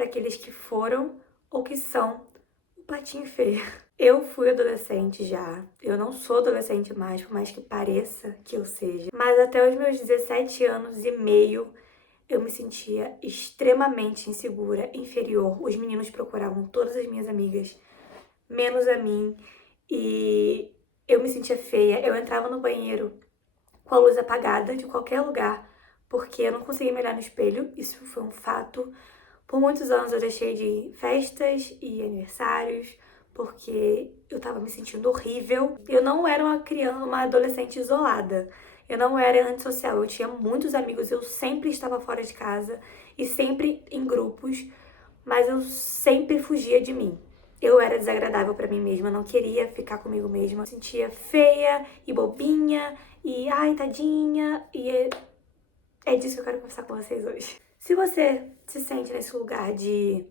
para aqueles que foram ou que são o patinho feio. Eu fui adolescente já, eu não sou adolescente mais, por mais que pareça que eu seja. Mas até os meus 17 anos e meio, eu me sentia extremamente insegura, inferior. Os meninos procuravam todas as minhas amigas, menos a mim. E eu me sentia feia. Eu entrava no banheiro com a luz apagada de qualquer lugar, porque eu não conseguia me olhar no espelho. Isso foi um fato. Por muitos anos eu deixei de ir em festas e aniversários, porque eu tava me sentindo horrível. Eu não era uma criança, uma adolescente isolada. Eu não era antissocial, eu tinha muitos amigos, eu sempre estava fora de casa e sempre em grupos, mas eu sempre fugia de mim. Eu era desagradável pra mim mesma, não queria ficar comigo mesma. Eu sentia feia e bobinha e ai, tadinha, e é disso que eu quero conversar com vocês hoje. Se você se sente nesse lugar de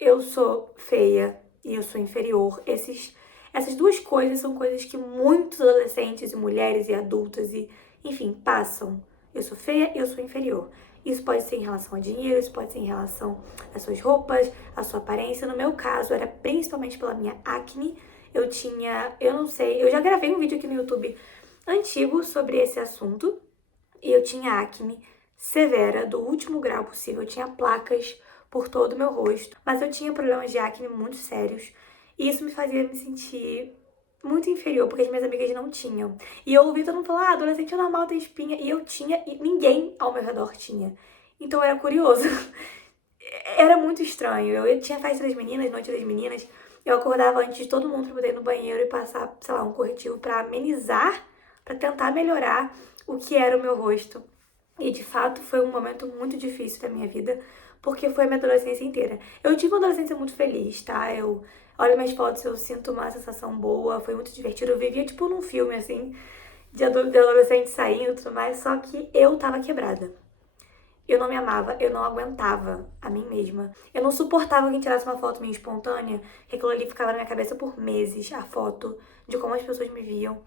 eu sou feia e eu sou inferior, essas duas coisas são coisas que muitos adolescentes e mulheres e adultas e, enfim, passam. Eu sou feia e eu sou inferior. Isso pode ser em relação a dinheiro, isso pode ser em relação às suas roupas, à sua aparência. No meu caso, era principalmente pela minha acne. Eu não sei, eu já gravei um vídeo aqui no YouTube antigo sobre esse assunto. E eu tinha acne severa, do último grau possível. Eu tinha placas por todo o meu rosto. Mas eu tinha problemas de acne muito sérios. E isso me fazia me sentir muito inferior, porque as minhas amigas não tinham. E eu ouvi todo mundo falar, adolescente é normal ter espinha. E eu tinha, e ninguém ao meu redor tinha. Então era curioso. Era muito estranho. Eu tinha festa das meninas, noite das meninas. Eu acordava antes de todo mundo pra poder ir no banheiro e passar, sei lá, um corretivo pra amenizar, pra tentar melhorar o que era o meu rosto. E de fato foi um momento muito difícil da minha vida, porque foi a minha adolescência inteira. Eu tive uma adolescência muito feliz, tá? Eu olho minhas fotos, eu sinto uma sensação boa, foi muito divertido. Eu vivia tipo num filme, assim, de adolescente saindo e tudo mais, só que eu tava quebrada. Eu não me amava, eu não aguentava a mim mesma. Eu não suportava alguém tirasse uma foto minha espontânea, que aquilo ali ficava na minha cabeça por meses, a foto de como as pessoas me viam.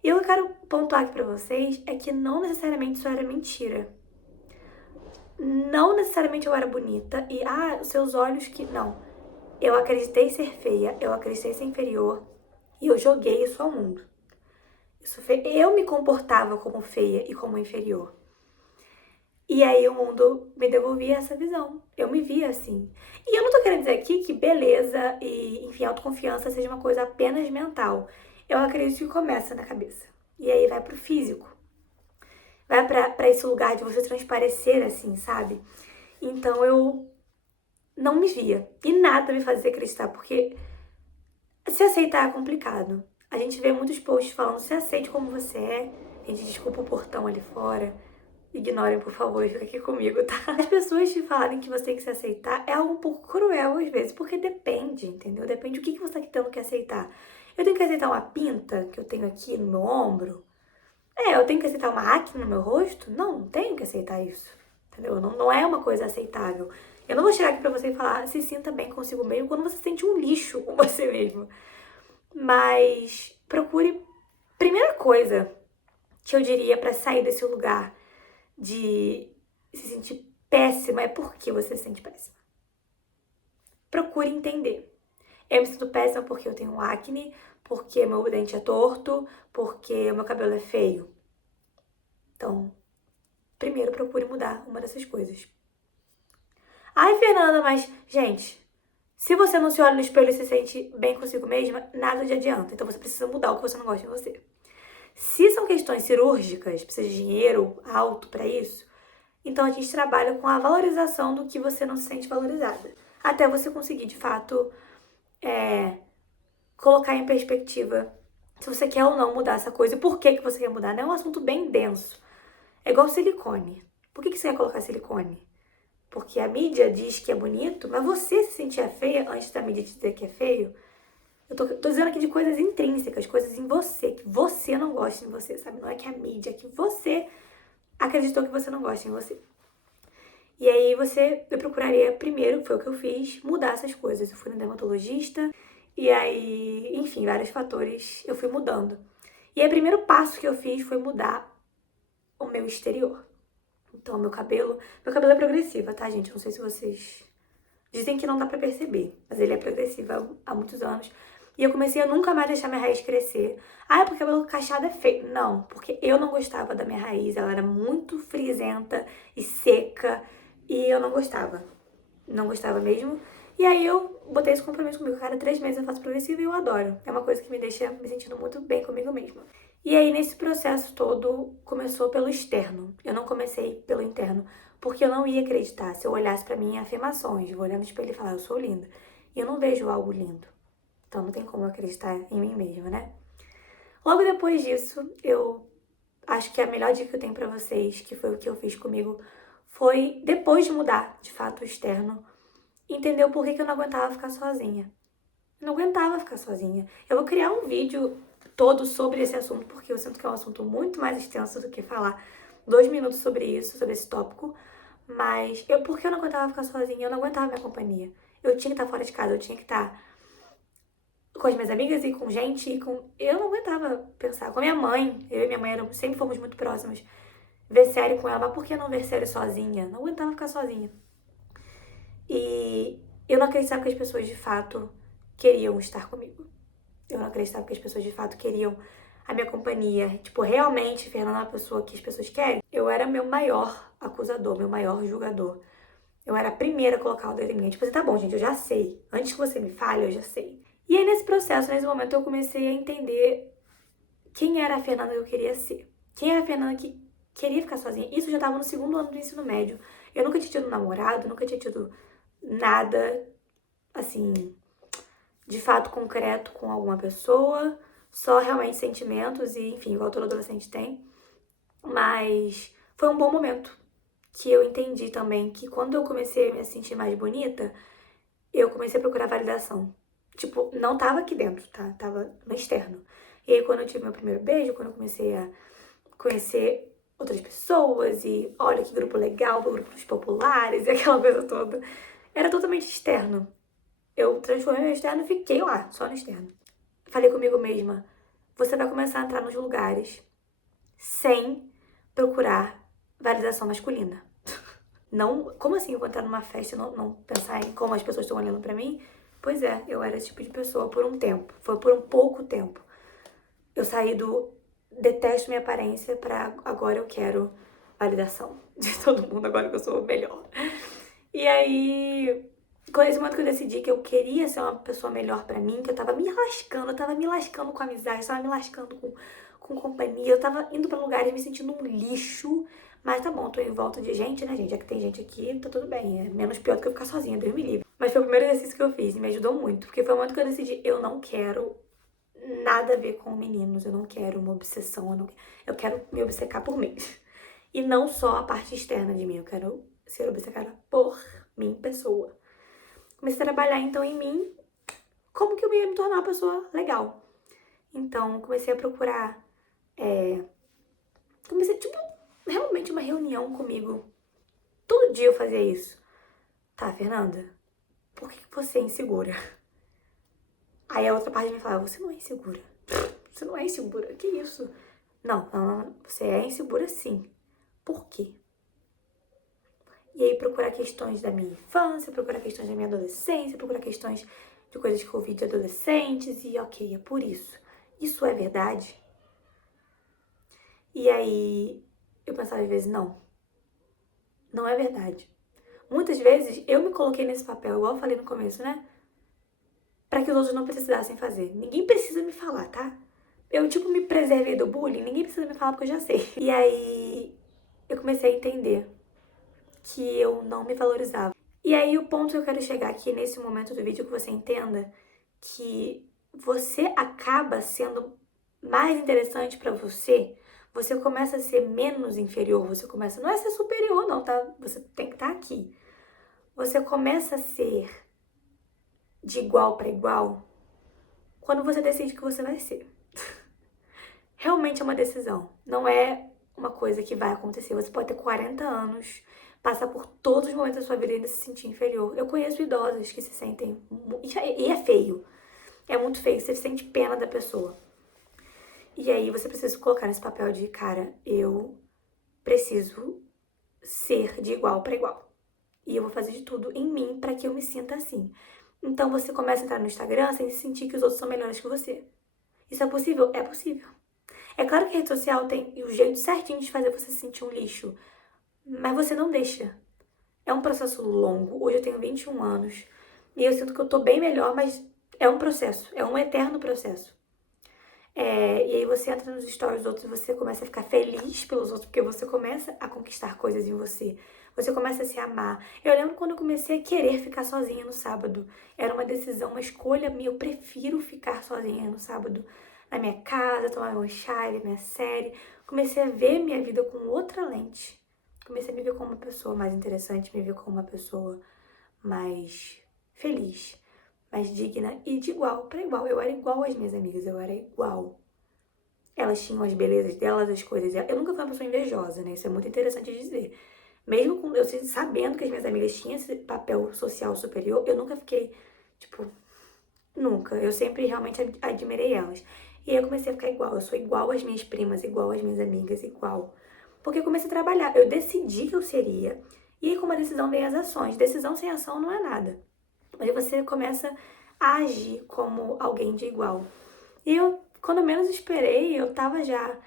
E eu quero pontuar aqui pra vocês é que não necessariamente isso era mentira. Não necessariamente eu era bonita e, os seus olhos que... Não. Eu acreditei ser feia, eu acreditei ser inferior e eu joguei isso ao mundo. Eu me comportava como feia e como inferior. E aí o mundo me devolvia essa visão. Eu me via assim. E eu não tô querendo dizer aqui que beleza e, enfim, autoconfiança seja uma coisa apenas mental. Eu acredito que começa na cabeça. E aí vai pro físico. Vai pra esse lugar de você transparecer assim, sabe? Então eu não me via. E nada me fazia acreditar, porque se aceitar é complicado. A gente vê muitos posts falando, se aceite como você é. Gente, desculpa o portão ali fora. Ignorem, por favor, e fica aqui comigo, tá? As pessoas te falarem que você tem que se aceitar é algo um pouco cruel às vezes, porque depende, entendeu? Depende do que você tá tendo que aceitar. Eu tenho que aceitar uma pinta que eu tenho aqui no meu ombro? Eu tenho que aceitar uma acne no meu rosto? Não, não tenho que aceitar isso, entendeu? Não, não é uma coisa aceitável. Eu não vou chegar aqui pra você e falar, se sinta bem consigo mesmo quando você sente um lixo com você mesmo. Mas procure... Primeira coisa que eu diria pra sair desse lugar de se sentir péssima é porque você se sente péssima. Procure entender. Eu me sinto péssima porque eu tenho acne, porque meu dente é torto, porque o meu cabelo é feio. Então, primeiro procure mudar uma dessas coisas. Ai, Fernanda, mas, gente, se você não se olha no espelho e se sente bem consigo mesma, nada de adianta. Então você precisa mudar o que você não gosta de você. Se são questões cirúrgicas, precisa de dinheiro alto pra isso, então a gente trabalha com a valorização do que você não se sente valorizada. Até você conseguir, de fato, colocar em perspectiva se você quer ou não mudar essa coisa e por que que você quer mudar. Não é um assunto bem denso. É igual silicone. Por que que você quer colocar silicone? Porque a mídia diz que é bonito, mas você se sentia feia antes da mídia te dizer que é feio. Eu tô dizendo aqui de coisas intrínsecas, coisas em você, que você não gosta em você, sabe? Não é que a mídia, é que você acreditou que você não gosta em você. E aí eu procuraria primeiro, foi o que eu fiz, mudar essas coisas. Eu fui no dermatologista e aí, enfim, vários fatores eu fui mudando. E aí o primeiro passo que eu fiz foi mudar o meu exterior. Então, meu cabelo é progressiva, tá, gente? Não sei se vocês Dizem que não dá pra perceber, mas ele é progressivo há muitos anos. E eu comecei a nunca mais deixar minha raiz crescer. Ah, é porque o cabelo cacheado é feio. Não, porque eu não gostava da minha raiz. Ela era muito frisenta e seca. E eu não gostava. Não gostava mesmo. E aí eu botei esse compromisso comigo. Cada 3 meses eu faço progressivo e eu adoro. É uma coisa que me deixa me sentindo muito bem comigo mesma. E aí nesse processo todo começou pelo externo. Eu não comecei pelo interno. Porque eu não ia acreditar se eu olhasse pra mim em afirmações. Vou olhar no espelho e falar, eu sou linda. E eu não vejo algo lindo. Então não tem como eu acreditar em mim mesma, né? Logo depois disso, eu acho que a melhor dica que eu tenho pra vocês, que foi o que eu fiz comigo, foi, depois de mudar, de fato, o externo, entender o porquê que eu não aguentava ficar sozinha. Eu não aguentava ficar sozinha. Eu vou criar um vídeo todo sobre esse assunto, porque eu sinto que é um assunto muito mais extenso do que falar 2 minutos sobre isso, sobre esse tópico. Mas porque eu não aguentava ficar sozinha, eu não aguentava minha companhia. Eu tinha que estar fora de casa, eu tinha que estar com as minhas amigas e com gente e com... Eu não aguentava pensar. Com a minha mãe, eu e minha mãe sempre fomos muito próximas. Ver série com ela, mas por que não ver série sozinha? Não aguentava ficar sozinha. E eu não acreditava que as pessoas de fato queriam estar comigo. Eu não acreditava que as pessoas de fato queriam a minha companhia. Tipo, realmente, Fernanda é uma pessoa que as pessoas querem. Eu era meu maior acusador, meu maior julgador. Eu era a primeira a colocar o dedo em mim. Tipo assim, tá bom, gente, eu já sei. Antes que você me fale, eu já sei. E aí, nesse processo, nesse momento, eu comecei a entender quem era a Fernanda que eu queria ser. Quem era a Fernanda que queria ficar sozinha. Isso já tava no 2º ano do ensino médio. Eu nunca tinha tido um namorado, nunca tinha tido nada, assim, de fato concreto com alguma pessoa. Só realmente sentimentos e, enfim, igual todo adolescente tem. Mas foi um bom momento que eu entendi também que quando eu comecei a me sentir mais bonita, eu comecei a procurar validação. Tipo, não tava aqui dentro, tá? Tava no externo. E aí, quando eu tive meu primeiro beijo, quando eu comecei a conhecer outras pessoas e olha que grupo legal, grupos populares e aquela coisa toda, era totalmente externo. Eu transformei meu externo e fiquei lá, só no externo. Falei comigo mesma, você vai começar a entrar nos lugares sem procurar validação masculina. Não, como assim eu vou entrar numa festa e não pensar em como as pessoas estão olhando pra mim? Pois é, eu era esse tipo de pessoa por um tempo. Foi por um pouco tempo. Eu saí do detesto minha aparência pra agora eu quero validação de todo mundo, agora que eu sou melhor. E aí, com esse momento que eu decidi que eu queria ser uma pessoa melhor pra mim, que eu tava me lascando com amizade, tava me lascando com companhia, eu tava indo pra lugares me sentindo um lixo. Mas tá bom, tô em volta de gente, né, gente? Já que tem gente aqui, tá tudo bem. É menos pior do que eu ficar sozinha, Deus me livre. Mas foi o primeiro exercício que eu fiz e me ajudou muito. Porque foi o momento que eu decidi, eu não quero nada a ver com meninos. Eu não quero uma obsessão, eu quero me obcecar por mim. E não só a parte externa de mim, eu quero ser obcecada por mim, pessoa. Comecei a trabalhar, então, em mim, como que eu ia me tornar uma pessoa legal. Então, comecei a procurar, comecei, tipo, realmente uma reunião comigo. Todo dia eu fazia isso. Tá, Fernanda, por que você é insegura? Aí a outra parte me falava, você não é insegura. Você não é insegura, que isso? Não, você é insegura sim. Por quê? E aí procurar questões da minha infância, procurar questões da minha adolescência, procurar questões de coisas que eu ouvi de adolescentes e ok, é por isso. Isso é verdade? E aí eu pensava às vezes, não é verdade. Muitas vezes eu me coloquei nesse papel, igual eu falei no começo, né? Pra que os outros não precisassem fazer. Ninguém precisa me falar, tá? Eu, tipo, me preservei do bullying, ninguém precisa me falar porque eu já sei. E aí eu comecei a entender que eu não me valorizava. E aí o ponto que eu quero chegar aqui nesse momento do vídeo é que você entenda que você acaba sendo mais interessante pra você, você começa a ser menos inferior, você começa, não é ser superior não, tá? Você tem que estar aqui. Você começa a ser de igual pra igual quando você decide que você vai ser. Realmente é uma decisão, não é uma coisa que vai acontecer. Você pode ter 40 anos, passar por todos os momentos da sua vida e ainda se sentir inferior. Eu conheço idosas que se sentem... E é feio. É muito feio, você sente pena da pessoa. E aí você precisa se colocar nesse papel de, cara, eu preciso ser de igual para igual. E eu vou fazer de tudo em mim pra que eu me sinta assim. Então você começa a entrar no Instagram sem sentir que os outros são melhores que você. Isso é possível? É possível. É claro que a rede social tem o jeito certinho de fazer você se sentir um lixo, mas você não deixa. É um processo longo. Hoje eu tenho 21 anos e eu sinto que eu tô bem melhor, mas é um processo, é um eterno processo. E aí você entra nos stories dos outros e você começa a ficar feliz pelos outros, porque você começa a conquistar coisas em você. Você começa a se amar. Eu lembro quando eu comecei a querer ficar sozinha no sábado. Era uma decisão, uma escolha minha. Eu prefiro ficar sozinha no sábado. Na minha casa, tomar meu chá, ver minha série. Comecei a ver minha vida com outra lente. Comecei a me ver como uma pessoa mais interessante, me ver como uma pessoa mais feliz, mais digna e de igual para igual. Eu era igual às minhas amigas, eu era igual. Elas tinham as belezas delas, as coisas delas. Eu nunca fui uma pessoa invejosa, né? Isso é muito interessante de dizer. Mesmo com eu sabendo que as minhas amigas tinham esse papel social superior, eu nunca fiquei, tipo, nunca. Eu sempre realmente admirei elas. E aí eu comecei a ficar igual. Eu sou igual às minhas primas, igual às minhas amigas, igual. Porque eu comecei a trabalhar. Eu decidi que eu seria. E aí, com uma decisão, vem as ações. Decisão sem ação não é nada. Aí você começa a agir como alguém de igual. E eu, quando eu menos esperei, eu tava já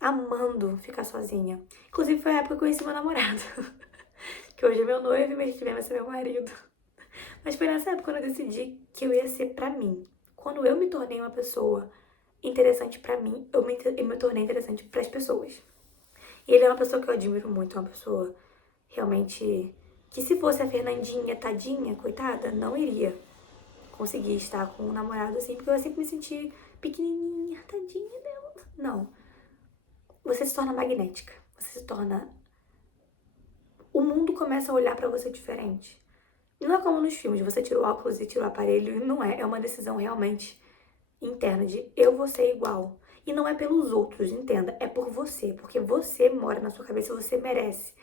amando ficar sozinha. Inclusive, foi a época que eu conheci meu namorado. Que hoje é meu noivo e mês que vem vai ser meu marido. Mas foi nessa época quando eu decidi que eu ia ser pra mim. Quando eu me tornei uma pessoa interessante pra mim, eu me tornei interessante pras pessoas. E ele é uma pessoa que eu admiro muito, é uma pessoa realmente que se fosse a Fernandinha, tadinha, coitada, não iria conseguir estar com um namorado assim, porque eu sempre me senti pequenininha, tadinha dela. Não. Você se torna magnética. Você se torna... O mundo começa a olhar pra você diferente. Não é como nos filmes, você tira o óculos e tira o aparelho. Não é. É uma decisão realmente interna de eu vou ser igual. E não é pelos outros, entenda. É por você. Porque você mora na sua cabeça, você merece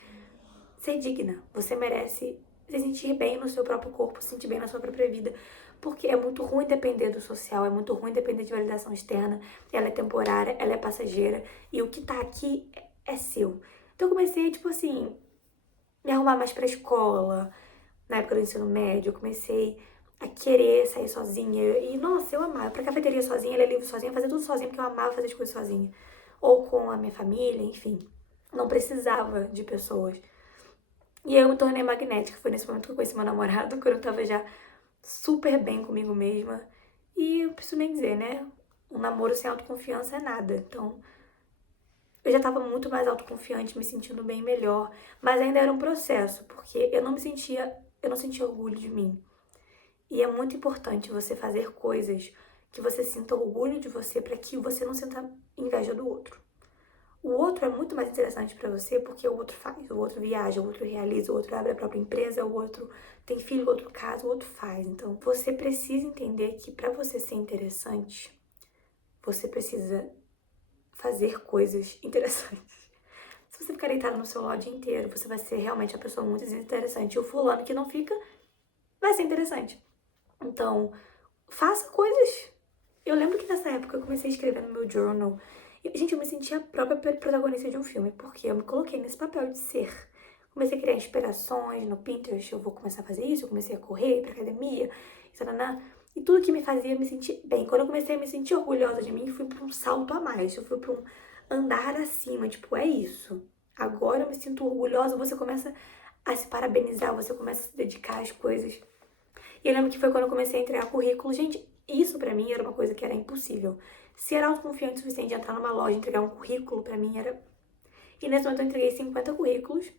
ser digna. Você merece se sentir bem no seu próprio corpo, se sentir bem na sua própria vida. Porque é muito ruim depender do social, é muito ruim depender de validação externa. Ela é temporária, ela é passageira. E o que tá aqui é seu. Então eu comecei, tipo assim, me arrumar mais pra escola. Na época do ensino médio, eu comecei a querer sair sozinha. E, nossa, eu amava. Pra cafeteria sozinha, ler livro sozinha, fazer tudo sozinha, porque eu amava fazer as coisas sozinha. Ou com a minha família, enfim. Não precisava de pessoas. E eu me tornei magnética. Foi nesse momento que eu conheci meu namorado, quando eu tava já super bem comigo mesma. E eu preciso nem dizer, né? Um namoro sem autoconfiança é nada. Então, eu já tava muito mais autoconfiante, me sentindo bem melhor. Mas ainda era um processo, porque eu não sentia orgulho de mim. E é muito importante você fazer coisas que você sinta orgulho de você para que você não sinta inveja do outro. O outro é muito mais interessante para você porque o outro faz, o outro viaja, o outro realiza, o outro abre a própria empresa, o outro tem filho, o outro casa, o outro faz. Então, você precisa entender que para você ser interessante, você precisa fazer coisas interessantes. Se você ficar deitado no celular o dia inteiro, você vai ser realmente a pessoa muito desinteressante. E o fulano que não fica, vai ser interessante. Então, faça coisas. Eu lembro que nessa época eu comecei a escrever no meu journal. E, gente, eu me sentia a própria protagonista de um filme, porque eu me coloquei nesse papel de ser. Comecei a criar inspirações no Pinterest, eu vou começar a fazer isso, eu comecei a correr pra academia, e taraná. E tudo que me fazia me sentir bem. Quando eu comecei a me sentir orgulhosa de mim, fui pra um salto a mais, eu fui pra um andar acima, tipo, é isso. Agora eu me sinto orgulhosa, você começa a se parabenizar, você começa a se dedicar às coisas. E eu lembro que foi quando eu comecei a entregar currículo. Gente, isso pra mim era uma coisa que era impossível. Ser autoconfiante o suficiente de entrar numa loja e entregar um currículo pra mim era... E nesse momento eu entreguei 50 currículos,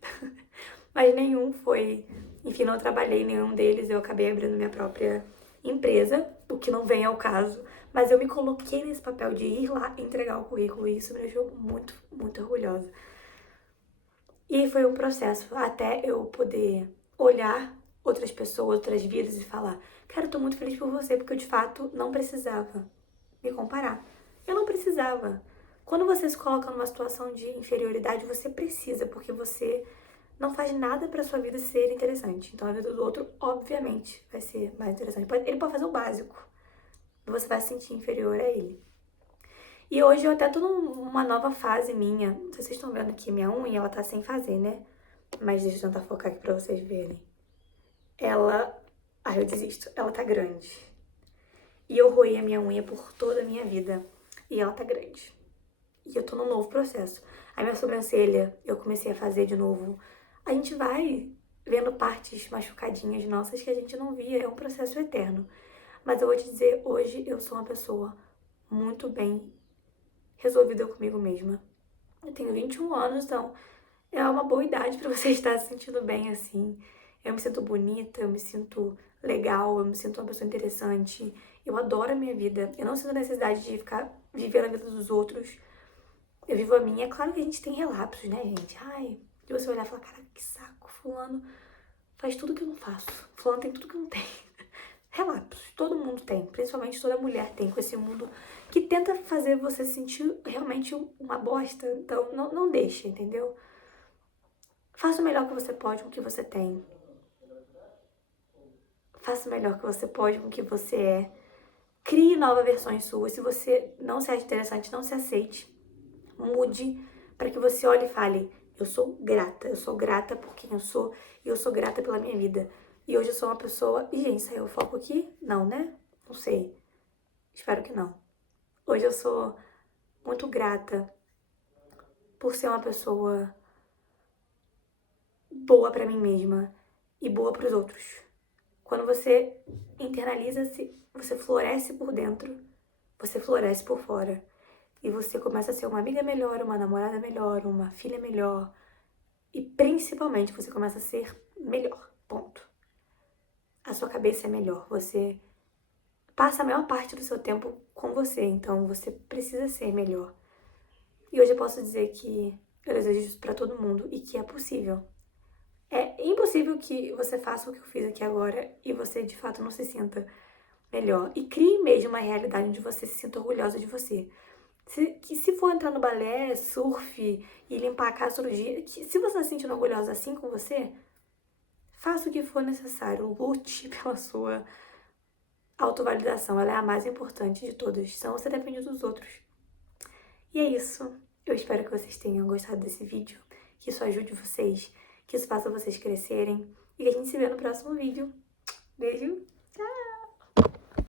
mas nenhum foi... Enfim, não trabalhei em nenhum deles, eu acabei abrindo minha própria empresa, o que não vem ao caso. Mas eu me coloquei nesse papel de ir lá entregar o currículo e isso me deixou muito, muito orgulhosa. E foi um processo até eu poder olhar outras pessoas, outras vidas e falar: cara, eu tô muito feliz por você, porque eu de fato não precisava me comparar. Eu não precisava. Quando você se coloca numa situação de inferioridade, você precisa, porque você não faz nada pra sua vida ser interessante. Então a vida do outro, obviamente, vai ser mais interessante. Ele pode fazer o básico, você vai se sentir inferior a ele. E hoje eu até tô numa nova fase minha. Não sei se vocês estão vendo aqui minha unha, ela tá sem fazer, né? Mas deixa eu tentar focar aqui pra vocês verem. ela... Ai, eu desisto. Ela tá grande. E eu roí a minha unha por toda a minha vida. E ela tá grande. E eu tô num novo processo. A minha sobrancelha, eu comecei a fazer de novo. A gente vai vendo partes machucadinhas nossas que a gente não via. É um processo eterno. Mas eu vou te dizer, hoje eu sou uma pessoa muito bem resolvida comigo mesma. Eu tenho 21 anos, então é uma boa idade pra você estar se sentindo bem assim. Eu me sinto bonita, eu me sinto legal, eu me sinto uma pessoa interessante. Eu adoro a minha vida. Eu não sinto necessidade de ficar vivendo a vida dos outros. Eu vivo a minha. É claro que a gente tem relapsos, né, gente? Ai, de você olhar e falar, cara, que saco, fulano faz tudo que eu não faço. Fulano tem tudo que eu não tenho. Relapsos, todo mundo tem, principalmente toda mulher tem com esse mundo que tenta fazer você se sentir realmente uma bosta. Então, não deixa, entendeu? Faça o melhor que você pode com o que você tem. Faça o melhor que você pode com o que você é. Crie novas versões suas. Se você não se acha interessante, não se aceite. Mude para que você olhe e fale, eu sou grata. Eu sou grata por quem eu sou e eu sou grata pela minha vida. E hoje eu sou uma pessoa... E, gente, saiu o foco aqui? Não, né? Não sei. Espero que não. Hoje eu sou muito grata por ser uma pessoa boa pra mim mesma e boa pros outros. Quando você internaliza-se, você floresce por dentro, você floresce por fora. E você começa a ser uma amiga melhor, uma namorada melhor, uma filha melhor. E principalmente você começa a ser melhor. Ponto. A sua cabeça é melhor. Você passa a maior parte do seu tempo com você, então você precisa ser melhor. E hoje eu posso dizer que eu desejo isso pra todo mundo e que é possível. É impossível que você faça o que eu fiz aqui agora e você de fato não se sinta melhor. E crie mesmo uma realidade onde você se sinta orgulhosa de você. Se for entrar no balé, surf e limpar a casa todo dia, se você está se sentindo orgulhosa assim com você, faça o que for necessário. Lute pela sua autovalidação. Ela é a mais importante de todas. Senão você depende dos outros. E é isso. Eu espero que vocês tenham gostado desse vídeo, que isso ajude vocês, que isso faça vocês crescerem e que a gente se vê no próximo vídeo. Beijo!